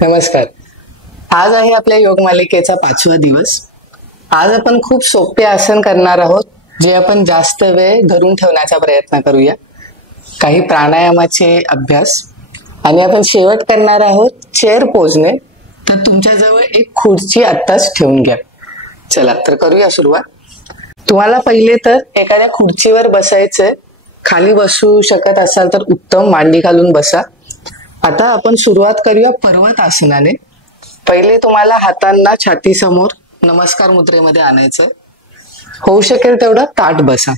नमस्कार. आज आहे आपल्या योग मालिकेचा 5वा दिवस. आज आपण खूप सोपे आसन करणार आहोत, जे आपण जास्त वेळ धरून ठेवण्याचा प्रयत्न करूया. काही प्राणायामाचे अभ्यास आणि आपण शेवट करणार आहोत चेअर पोजने. तर तुमच्याजवळ एक खुर्ची आत्ताच ठेवून घ्या. चला तर करूया सुरुवात. तुम्हाला पहिले तर एखाद्या खुर्चीवर बसायचंय. खाली बसू शकत असाल तर उत्तम, मांडी घालून बसा. आता आपण सुरुवात करूया पर्वत आसनाने. पहिले तुम्हाला हातांना छाती समोर नमस्कार मुद्रेमध्ये आणायचं. होऊ शकेल तेवढं ताठ बसा.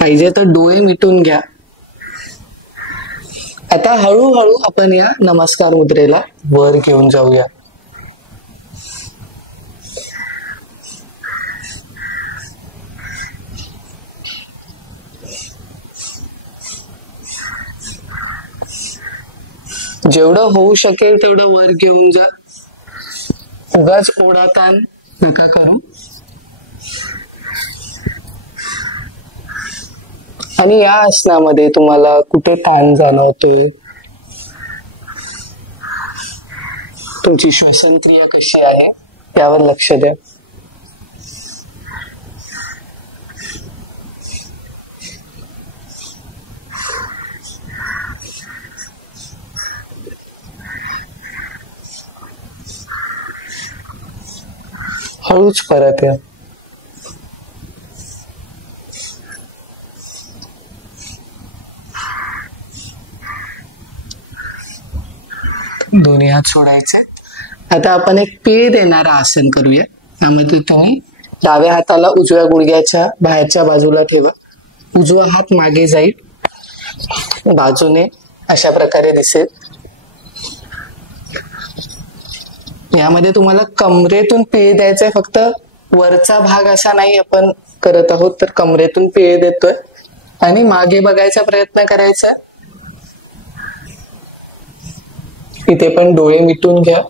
पाहिजे तर डोळे मिटून घ्या. आता हळूहळू आपण या नमस्कार मुद्रेला वर घेऊन जाऊया. जेवढं होऊ शकेल तेवढं वर घेऊन जा. उगाच ओढाताण नका करू. आणि या आसनामध्ये तुम्हाला कुठे ताण जाणवतोय, तुमची श्वसन क्रिया कशी आहे यावर लक्ष द्या. हळूच परत या. दोन्ही हात सोडायचे. आता आपण एक पीळ देणारा आसन करूया. त्यामध्ये तुम्ही डाव्या हाताला उजव्या गुडघ्याच्या बाहेरच्या बाजूला ठेवा. उजवा हात मागे जाईल, बाजूने अशा प्रकारे दिसेल. यामध्ये तुम्हाला कमरेतून पीळ द्यायचंय. फक्त वरचा भाग असा नाही आपण करत आहोत, तर कमरेतून पीळ देतोय आणि मागे बघायचा प्रयत्न करायचा. इथे पण डोळे मिटून घ्या.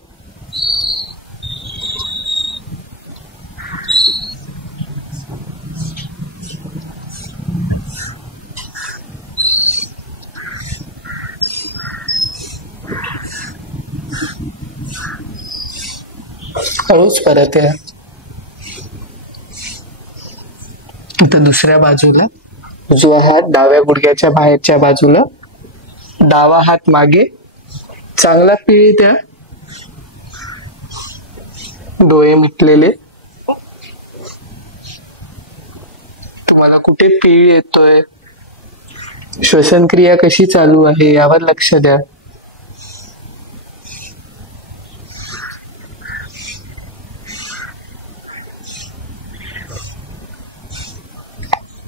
हळूच परत या. इथं दुसऱ्या बाजूला उजवा हात डाव्या गुडघ्याच्या बाहेरच्या बाजूला, डावा हात मागे, चांगला पीळ द्या. डोळे मिटलेले. तुम्हाला कुठे पीळ येतोय, श्वसन क्रिया कशी चालू आहे यावर लक्ष द्या.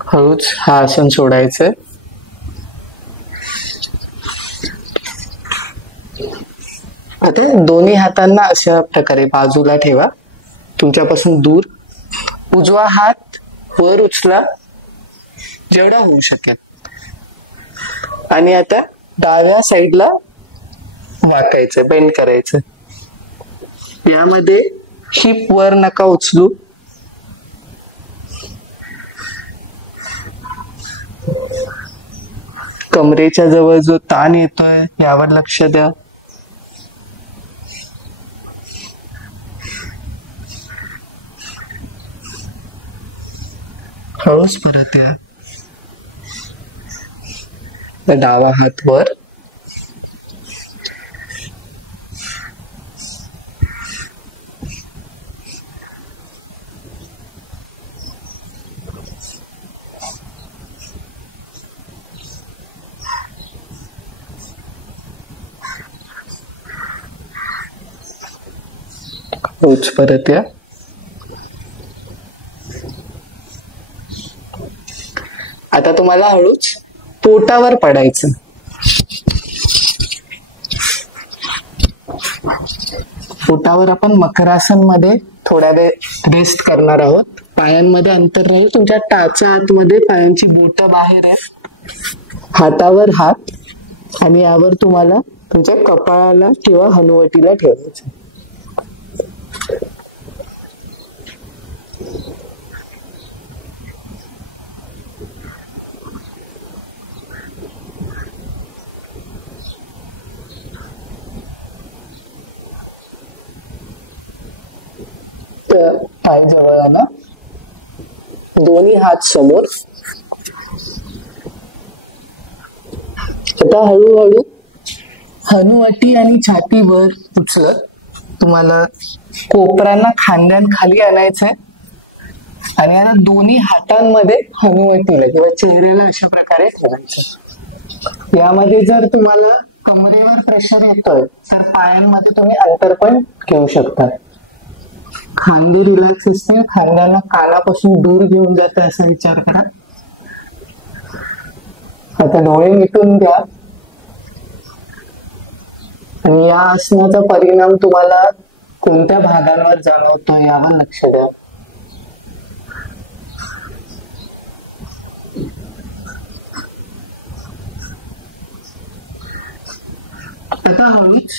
हळूच हा आसन सोडायचंय. आता दोन्ही हातांना अशा प्रकारे बाजूला ठेवा, तुमच्यापासून दूर. उजवा हात वर उचला जेवढा होऊ शकेल. आणि आता डाव्या साईडला वाकायचं, बेंड करायचं. यामध्ये हिप वर नका उचलू. कमरेच्या जवळ जो ताण येतोय यावर लक्ष द्या. हळूच परत या. डावा हात वर. हळूच परत या. आता तुम्हाला हळूच पोटावर पडायचं. पोटावर आपण मकरासन मध्ये थोड्या वेळ रेस्ट करणार आहोत. पायांमध्ये अंतर राहील. तुमच्या टाचा आतमध्ये पायांची बोट बाहेर आहे. हातावर हात आणि यावर तुम्हाला तुमच्या कपाळाला किंवा हनुवटीला ठेवायचं. पाय जवळ आणा, दोन्ही हात समोर. आता हळूहळू हनुवटी आणि छाती वर उचलत तुम्हाला कोपरांना खांद्यांखाली आणायचंय आणि आता दोन्ही हातांमध्ये हनुवटीला किंवा चेहऱ्याला अशा प्रकारे ठेवायचं. यामध्ये जर तुम्हाला कमरेवर प्रेशर येतोय तर पायांमध्ये तुम्ही अंतर पण घेऊ शकता. खांदे रिलॅक्स असतील, खांद्यांना कानापासून दूर घेऊन जातं असा विचार करा. आता डोळे मिटून द्या आणि या आसनाचा परिणाम तुम्हाला कोणत्या भागांवर जाणवतो यावर लक्ष द्या. आता हळूच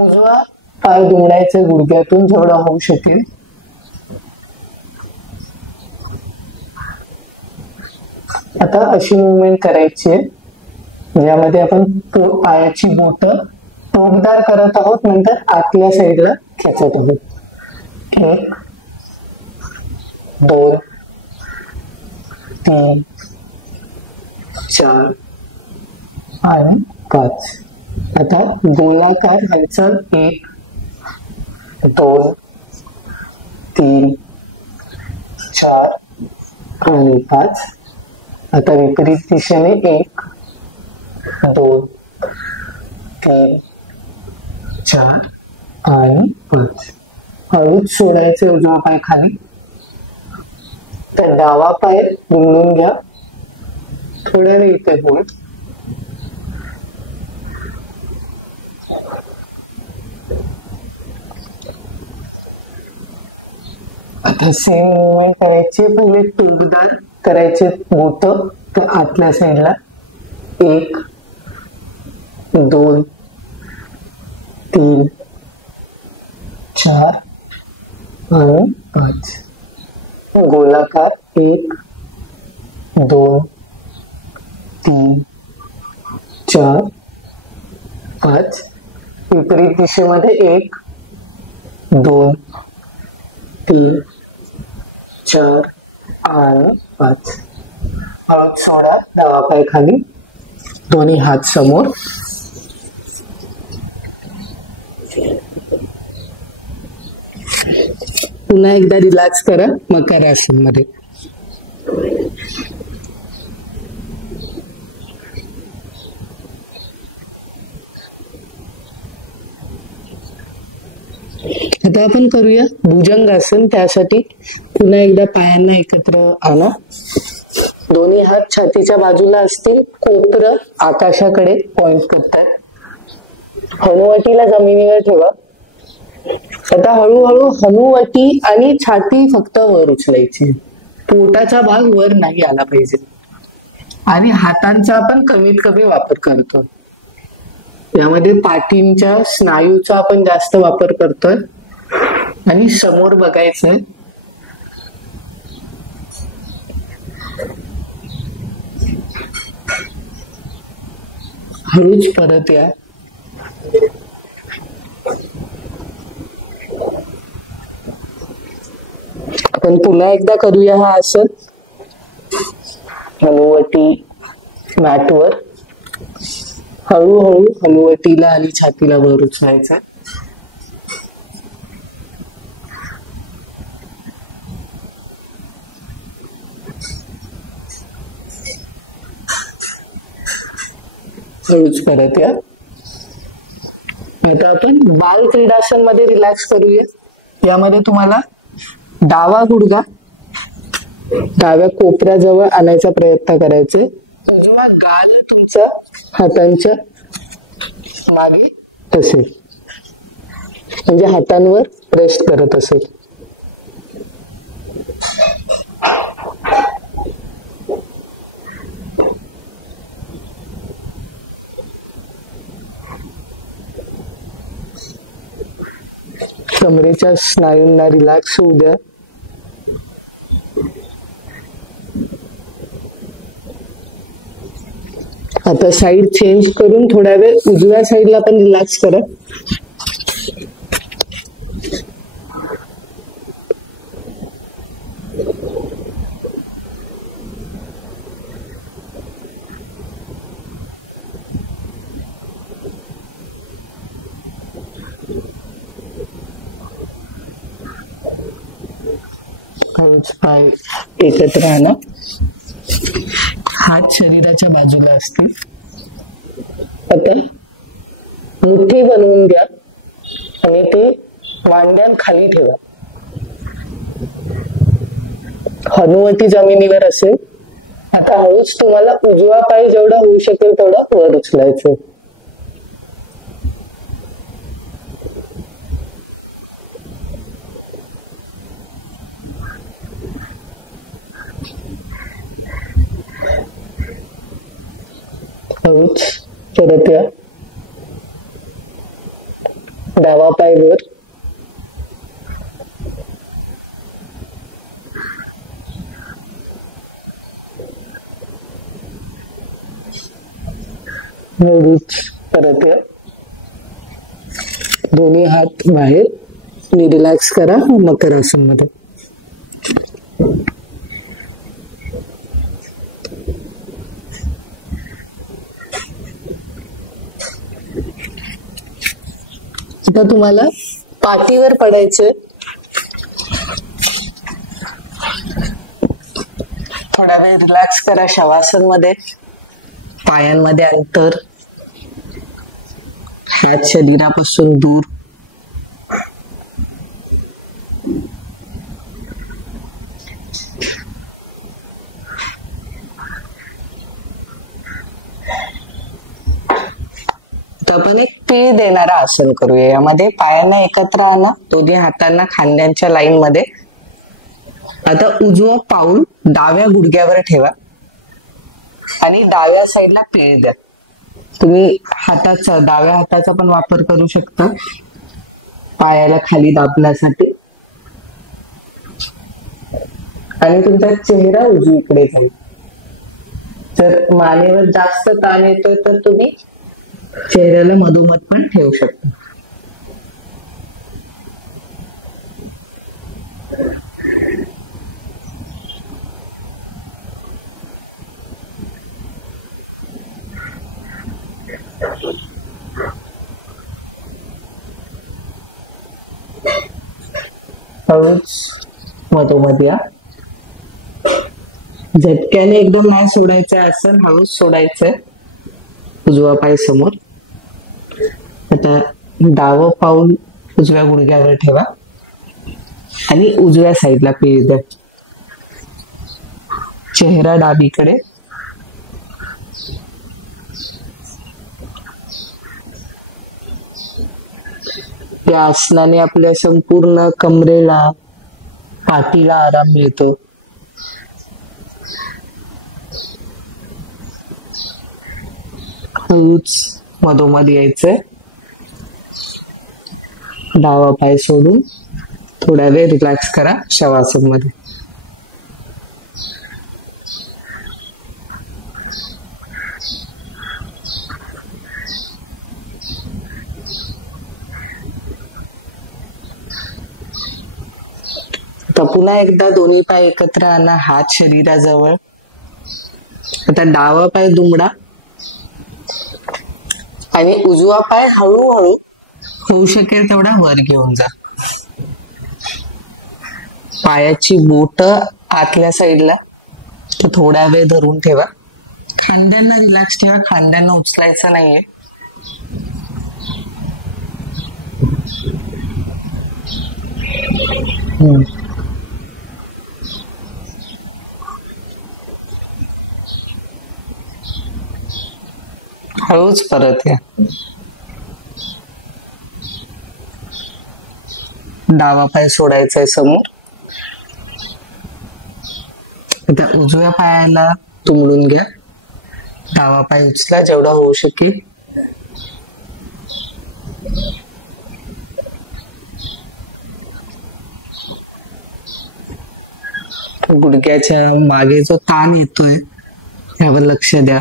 उजवा पाय दुमडायचे गुडघ्यातून जेवढं होऊ शकेल. आता अशी मुवमेंट करायची आहे ज्यामध्ये आपण पायाची बोट टोकदार करत आहोत, नंतर आतल्या साईडला खेचत आहोत. 1 2 3 4 आणि 5. आता गोलाकार हालचाल 1 2 3 4 आणि 5. आता विपरीत दिशेने 1 2 3 4 आणि 5. हळूच सोडायचे उजवा पाय खाली. तर डावा पाय दुमडून घ्या, थोड्या वेळ इथे होल्ड. आता सेम मुवमेंट करायची. पहिले टोकदार करायचे बोट तर आतल्या साईडला 1 2 3 4 आणि 5. गोलाकार 1 2 3 4 5. विपरीत दिशेमध्ये 1 2 3 4 आणि 5. हळूच सोडा, डावा पाय खाली, दोन्ही हात समोर. पुन्हा एकदा रिलॅक्स करा मकर आसन मध्ये. आता आपण करूया भुजंगासन. त्यासाठी पुन्हा एकदा पायांना एकत्र आणा, दोन्ही हात छातीच्या बाजूला असतील, कोपर आकाशाकडे पॉइंट करतात. हनुवटीला जमिनीवर ठेवा. आता हळूहळू हनुवटी आणि छाती फक्त वर उचलायची, पोटाचा भाग वर नाही आला पाहिजे. आणि हातांचा आपण कमीत कमी वापर करतो. यामध्ये पाठींच्या स्नायूचा आपण जास्त वापर करतोय आणि समोर बघायचंय. हळूच परत या. आपण पुन्हा एकदा करूया हा आसन. हनुवटी मॅटवर, हळूहळू हनुवटीला आणि छातीला वर उचलायचा. हळूच परत या. आता आपण बाल क्रीडासन मध्ये रिलॅक्स करूया. यामध्ये तुम्हाला डावा गुडघा डाव्या कोपऱ्याजवळ आणायचा प्रयत्न करायचे. उजवा गाल तुमच्या हातांच्या मागे असेल, म्हणजे हातांवर रेस्ट करत असेल. कमरेच्या स्नायूंना रिलॅक्स होऊ द्या. आता साइड चेंज करून थोड्या वेळ उजव्या साइडला पण रिलॅक्स करा. हळूच पाय एकत्र आणा. हात शरीराच्या बाजूला असतील. आता मुठी बनवून घ्या आणि ते मांड्यान खाली ठेवा. हनुवटी जमिनीवर असेल. आता हळूच तुम्हाला उजवा पाय जेवढा होऊ शकेल तेवढा वर उचलायचं. हळूच परत या. डावा पाय वर. हळूच परत या. दोन्ही हात बाहेर आणि रिलॅक्स करा मकर आसन मध्ये. आता तुम्हाला पाठीवर पडायचे. थोडा वेळ रिलॅक्स करा शवासन मध्ये. पायांमध्ये अंतर. हात शरीरापासून दूर. आपण एक पीळ देणारा आसन करूया. यामध्ये पायांना एकत्र आणा. दोन्ही हातांना खांद्यांच्या लाईन मध्ये. आता उजवं पाऊल डाव्या गुडघ्यावर ठेवा आणि डाव्या साईडला पीळ द्या. तुम्ही डाव्या हाताचा पण वापर करू शकता पायाला खाली दाबण्यासाठी. आणि तुमचा चेहरा उजवीकडे जाईल. जर मानेवर जास्त ताण येतोय तर तुम्ही चेहऱ्याला मधोमध पण ठेवू शकता. हळूच मधोमध या. झटक्याने एकदम नाही सोडायचं आसन. हळूच सोडायचंय. उजवा पाय समोर. आता डावं पाऊल उजव्या गुडघ्यावर ठेवा आणि उजव्या साईडला पीळ द्या. चेहरा डावीकडे. या आसनाने आपल्या संपूर्ण कमरेला पाठीला आराम मिळतो. हळूच मधोमध यायचंय. डावा पाय सोडून थोडा वेळ रिलॅक्स करा शवासन मध्ये. आता पुन्हा एकदा दोन्ही पाय एकत्र आणा. हात शरीराजवळ. आता डावा पाय दुमडा आणि उजवा पाय हळूहळू होऊ शकेल तेवढा वर घेऊन जा. पायाची बोट आतल्या साईडला थोडा वेळ धरून ठेवा. खांद्यांना रिलॅक्स ठेवा. खांद्यांना उचलायचं नाहीये. हळूच परत या. डावा पाय सोडायचाय समोर. आता उजव्या पायाला तुंबडून घ्या. डावा पाय उचला जेवढा होऊ शकेल. गुडघ्याच्या मागे जो ताण येतोय यावर लक्ष द्या.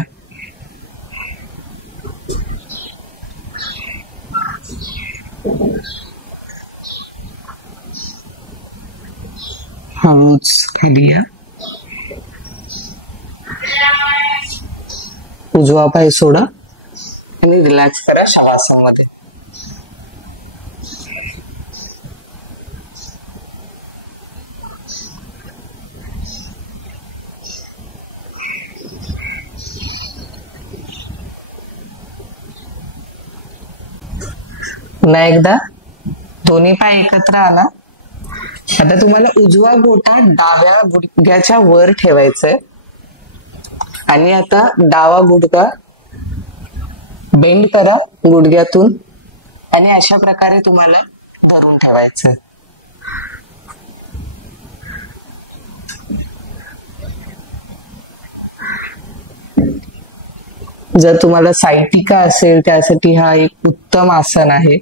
हळूच खाली या. उजवा पाय सोडा आणि रिलॅक्स करा शवासन मध्ये. पुन्हा एकदा दोन्ही पाय एकत्र आणा. आता तुम्हाला उजवा गोटा डाव्या गुडघ्याच्या वर ठेवायचंय आणि आता डावा गुडघा बेंड करा गुडघ्यातून आणि अशा प्रकारे तुम्हाला धरून ठेवायचंय. जर तुम्हाला सायटिका असेल त्यासाठी हा एक उत्तम आसन आहे.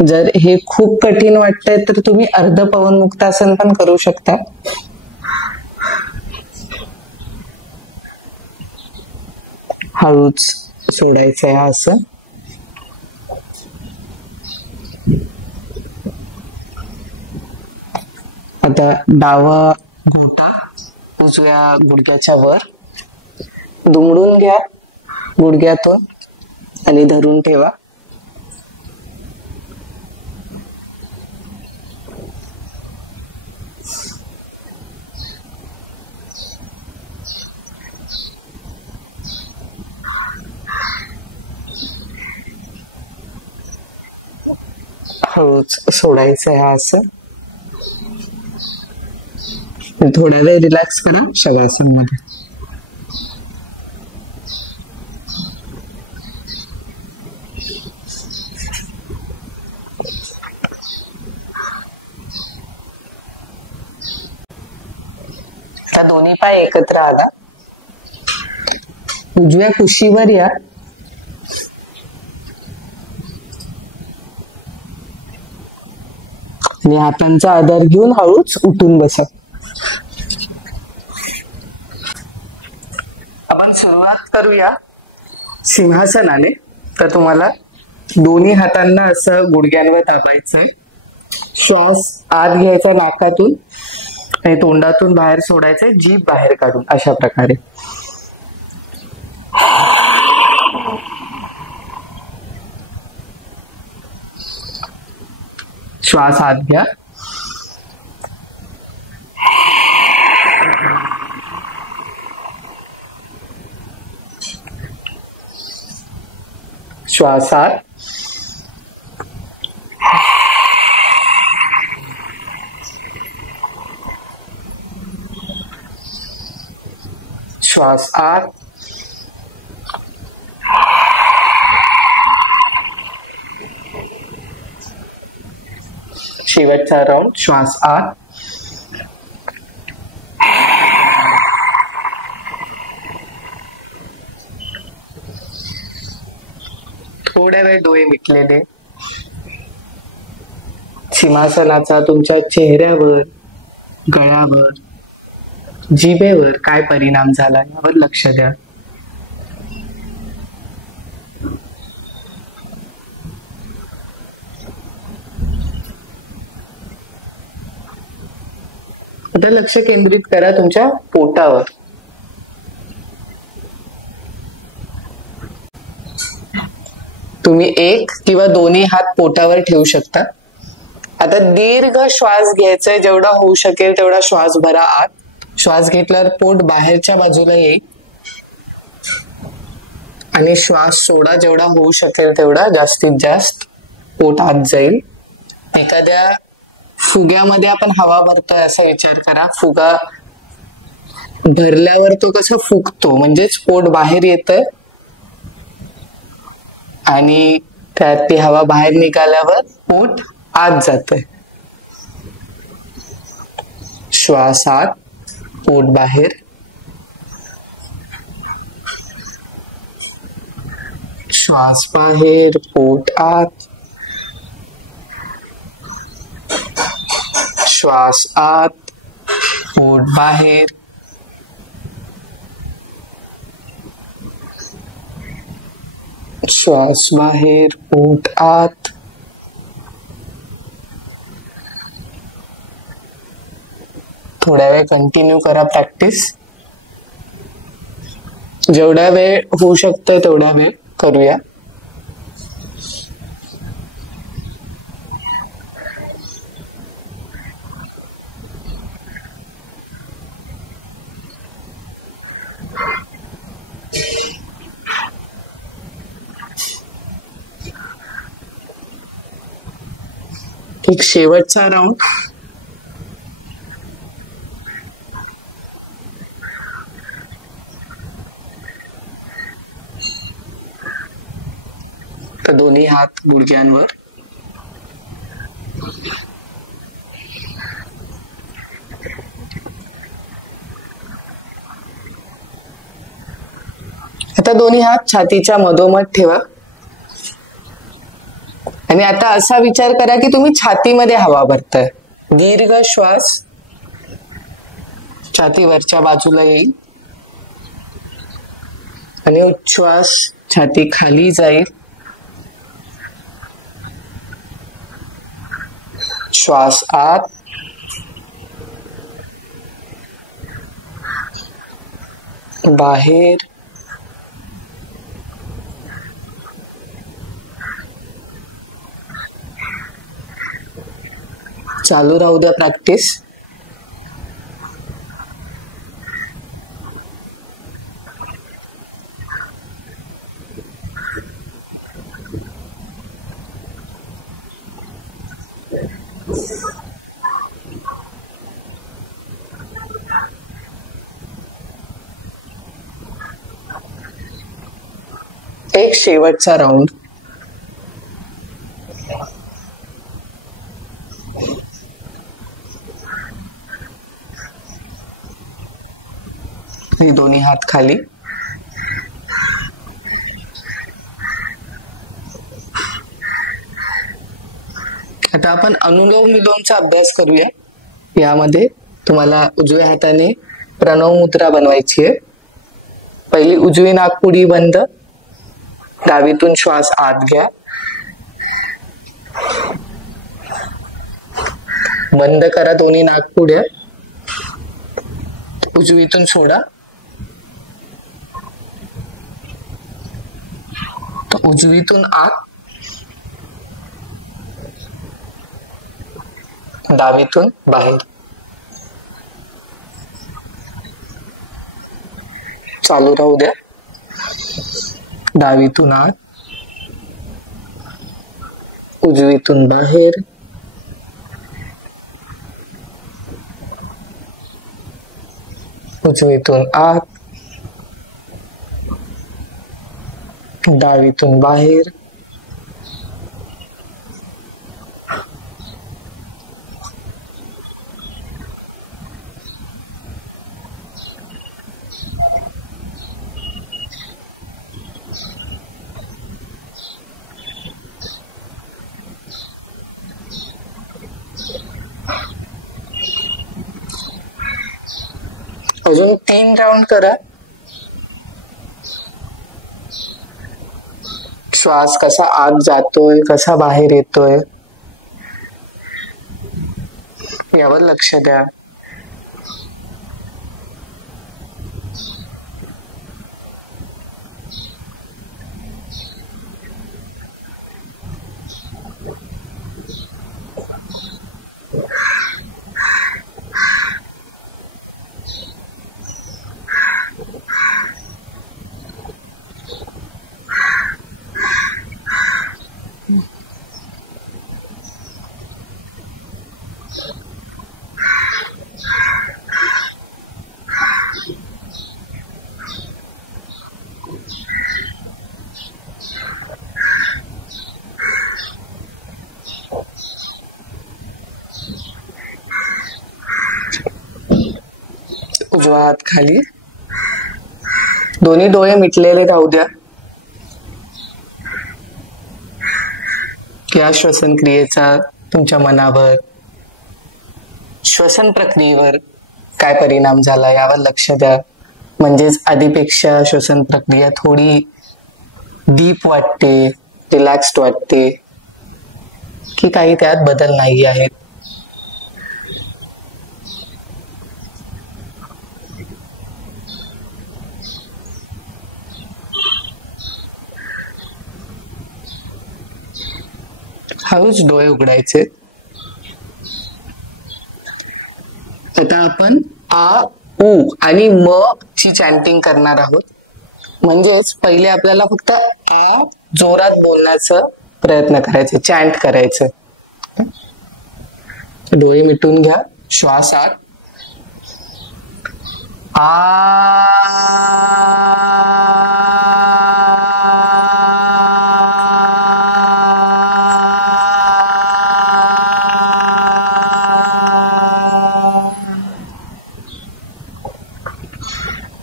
जर हे खूप कठीण वाटतंय तर तुम्ही अर्ध पवन मुक्तासन पण करू शकता. हळूच सोडायचंय हा आसन. आता डावा घोटा उजव्या गुडघ्याच्या वर दुमडून घ्या गुडघ्यातून आणि धरून ठेवा. हळूच सोडायचं आहे असं. थोडा वेळ रिलॅक्स करा शवासन मध्ये. आता दोन्ही पाय एकत्र आला. उजव्या कुशीवर या. आणि हातांचा आधार घेऊन हळूच उठून बसा. आपण सुरुवात करूया सिंहासनाने. तर तुम्हाला दोन्ही हातांना असं गुडघ्यांवर दाबायचंय. श्वास आत घ्यायचा नाकातून आणि तोंडातून बाहेर सोडायचंय, जीभ बाहेर काढून अशा प्रकारे. श्वास आत घ्या. श्वास आत. श्वास आत. शेवटचा राऊंड. श्वास आत. थोड्या वेळ डोळे मिटलेले. सिंहासनाचा तुमच्या चेहऱ्यावर, गळ्यावर, जिभेवर काय परिणाम झाला यावर लक्ष द्या. आता लक्ष केंद्रित करा तुमच्या पोटावर. तुम्ही एक किंवा दोन्ही हात पोटावर ठेवू शकता. आता दीर्घ श्वास घ्यायचाय. जेवढा होऊ शकेल तेवढा श्वास भरा आत. श्वास घेतल्यावर पोट बाहेरच्या बाजूला येईल आणि श्वास सोडा. जेवढा होऊ शकेल तेवढा जास्तीत जास्त पोट आत जाईल. एखाद्या फुग्यामध्ये आपण हवा भरतोय असा विचार करा. फुगा भरल्यावर तो कसा फुगतो, म्हणजेच पोट बाहेर येतंय आणि त्यात ती हवा बाहेर निघाल्यावर पोट आत जातंय. श्वास आत, पोट बाहेर. श्वास बाहेर, पोट आत. श्वास आत, पोट बाहेर. श्वास बाहेर, पोट आत. थोड्या वेळ कंटिन्यू करा प्रॅक्टिस. जेवढा वेळ होऊ शकतोय तेवढा वेळ करूया. एक शेवटचा राऊंड. तर दोन्ही हात गुडघ्यांवर. आता दोन्ही हात छातीच्या मधोमध ठेवा आणि आता असा विचार करा की तुम्ही छातीमध्ये हवा भरताय. दीर्घ श्वास छातीवरच्या बाजूला येईल आणि उच्छ्वास छाती खाली जाईल. श्वास आत, बाहेर, चालू राहू द्या प्रॅक्टिस. एक शेवटचा राऊंड. दोन्ही हात खाली. आता आपण अनुलोम विलोमचा अभ्यास करूया. यामध्ये तुम्हाला उजव्या हाताने प्रणव मुद्रा बनवायची आहे. पहिली उजवी नाकपुडी बंद, डावीतून श्वास आत घ्या, बंद करा दोन्ही नाकपुड्या, उजवीतून सोडा, उजवीतून आत, डावीतून बाहेर. चालू राहू द्या. डावीतून आत, उजवीतून बाहेर, उजवीतून आत, डावीतून बाहेर. अजून 3 राउंड करा. श्वास कसा आत जातोय, कसा बाहेर येतोय यावर लक्ष द्या. उजवा हात खाली, दोन्ही डोळे मिटलेले राहू द्या. या श्वसन क्रियेचा तुमच्या मनावर, श्वसन प्रक्रियेवर काय परिणाम झाला यावर लक्ष द्या. म्हणजेच आधीपेक्षा श्वसन प्रक्रिया थोडी डीप वाटते, रिलॅक्स्ड वाटते की काही त्यात बदल नाही आहेत. हळूच डोळे उघडायचे. आता आपण आ, उ आणि म ची चॅन्टिंग करणार आहोत. म्हणजेच पहिले आपल्याला फक्त आ जोरात बोलण्याचा प्रयत्न करायचे, चॅन्ट करायचं. डोळे मिटून घ्या. श्वास आत.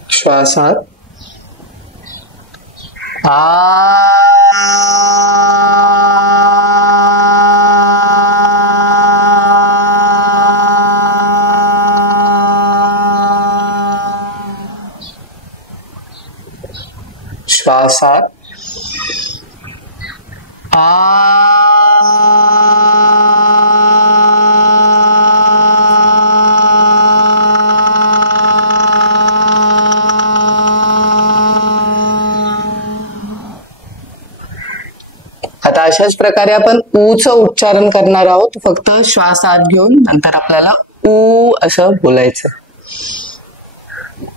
श्वास आत. श्वास आत. आता अशाच प्रकारे आपण ऊचं उच्चारण करणार आहोत. फक्त श्वास आत घेऊन नंतर आपल्याला ऊ असं बोलायचं.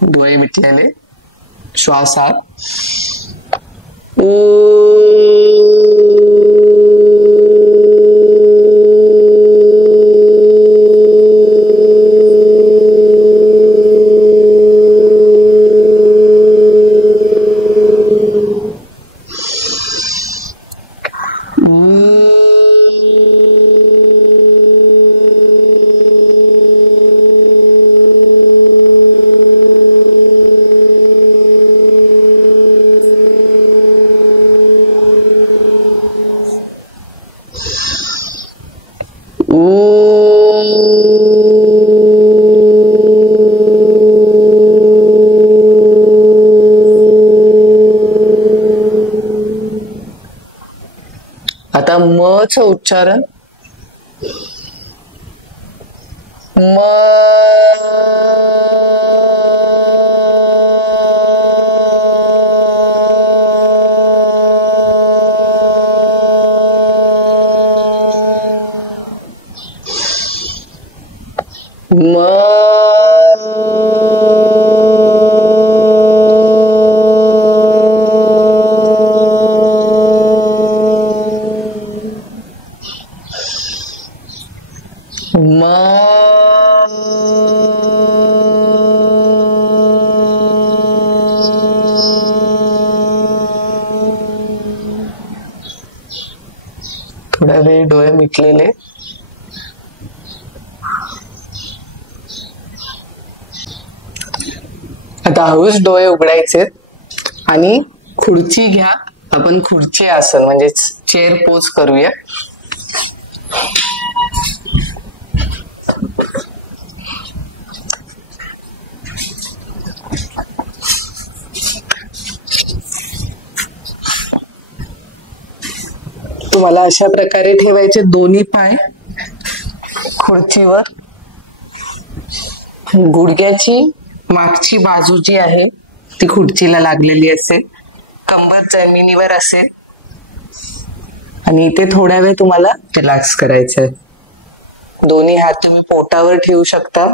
डोळे मिटलेले. श्वास आत. आता म च उच्चारण. म. थोड्या वेळ डोळे मिटलेले. आता हळूच डोळे उघडायचे आणि खुर्ची घ्या. आपण खुर्ची आसन म्हणजे चेअर पोज करूया. तुम्हाला अशा प्रकारे ठेवायचे दोन्ही पाय खुर्चीवर. गुडघ्याची मागची बाजू जी आहे ती खुर्चीला लागलेली असेल. कंबर जमिनीवर असेल आणि इथे थोड्या वेळ तुम्हाला रिलॅक्स करायचंय. दोन्ही हात तुम्ही पोटावर ठेवू शकता.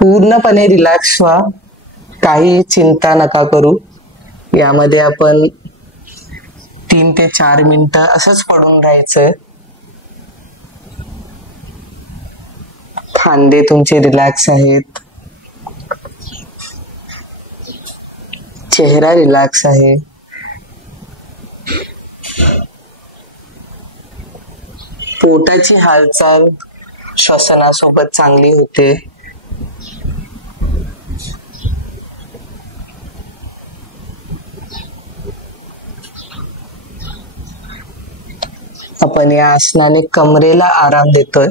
पूर्णपणे रिलॅक्स व्हा. काही चिंता नका करू. यामध्ये आपण 3 ते 4 मिनिटं असंच पडून राहायचंय. खांदे तुमचे रिलॅक्स आहेत. चेहरा रिलॅक्स आहे. पोटाची हालचाल श्वसनासोबत चांगली होते. आपण या आसनाने कमरेला आराम देतोय.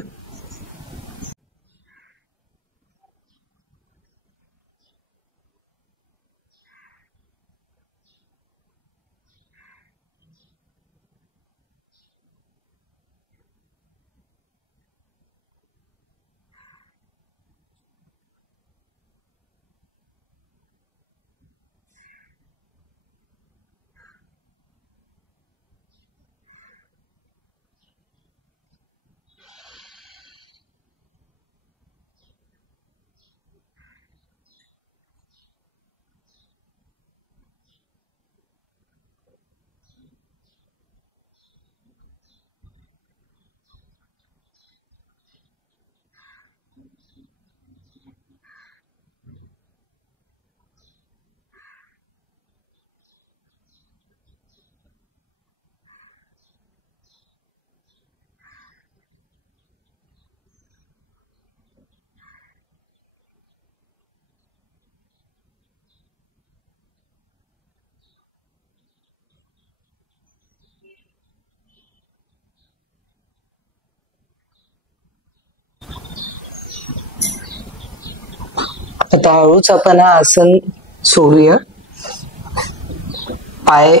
आता हळूच आपण हा आसन सोडूया. पाय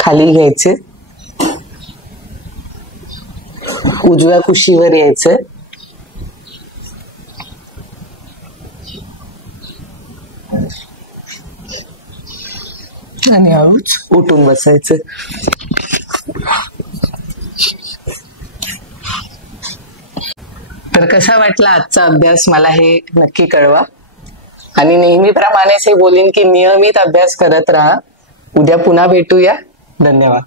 खाली घ्यायचे, उजव्या कुशीवर यायचं आणि हळूच उठून बसायचं. तर कसा वाटला आजचा अभ्यास मला हे नक्की कळवा. आणि नेहमीप्रमाणेच हे बोलीन की नियमित अभ्यास करत राहा. उद्या पुन्हा भेटूया. धन्यवाद.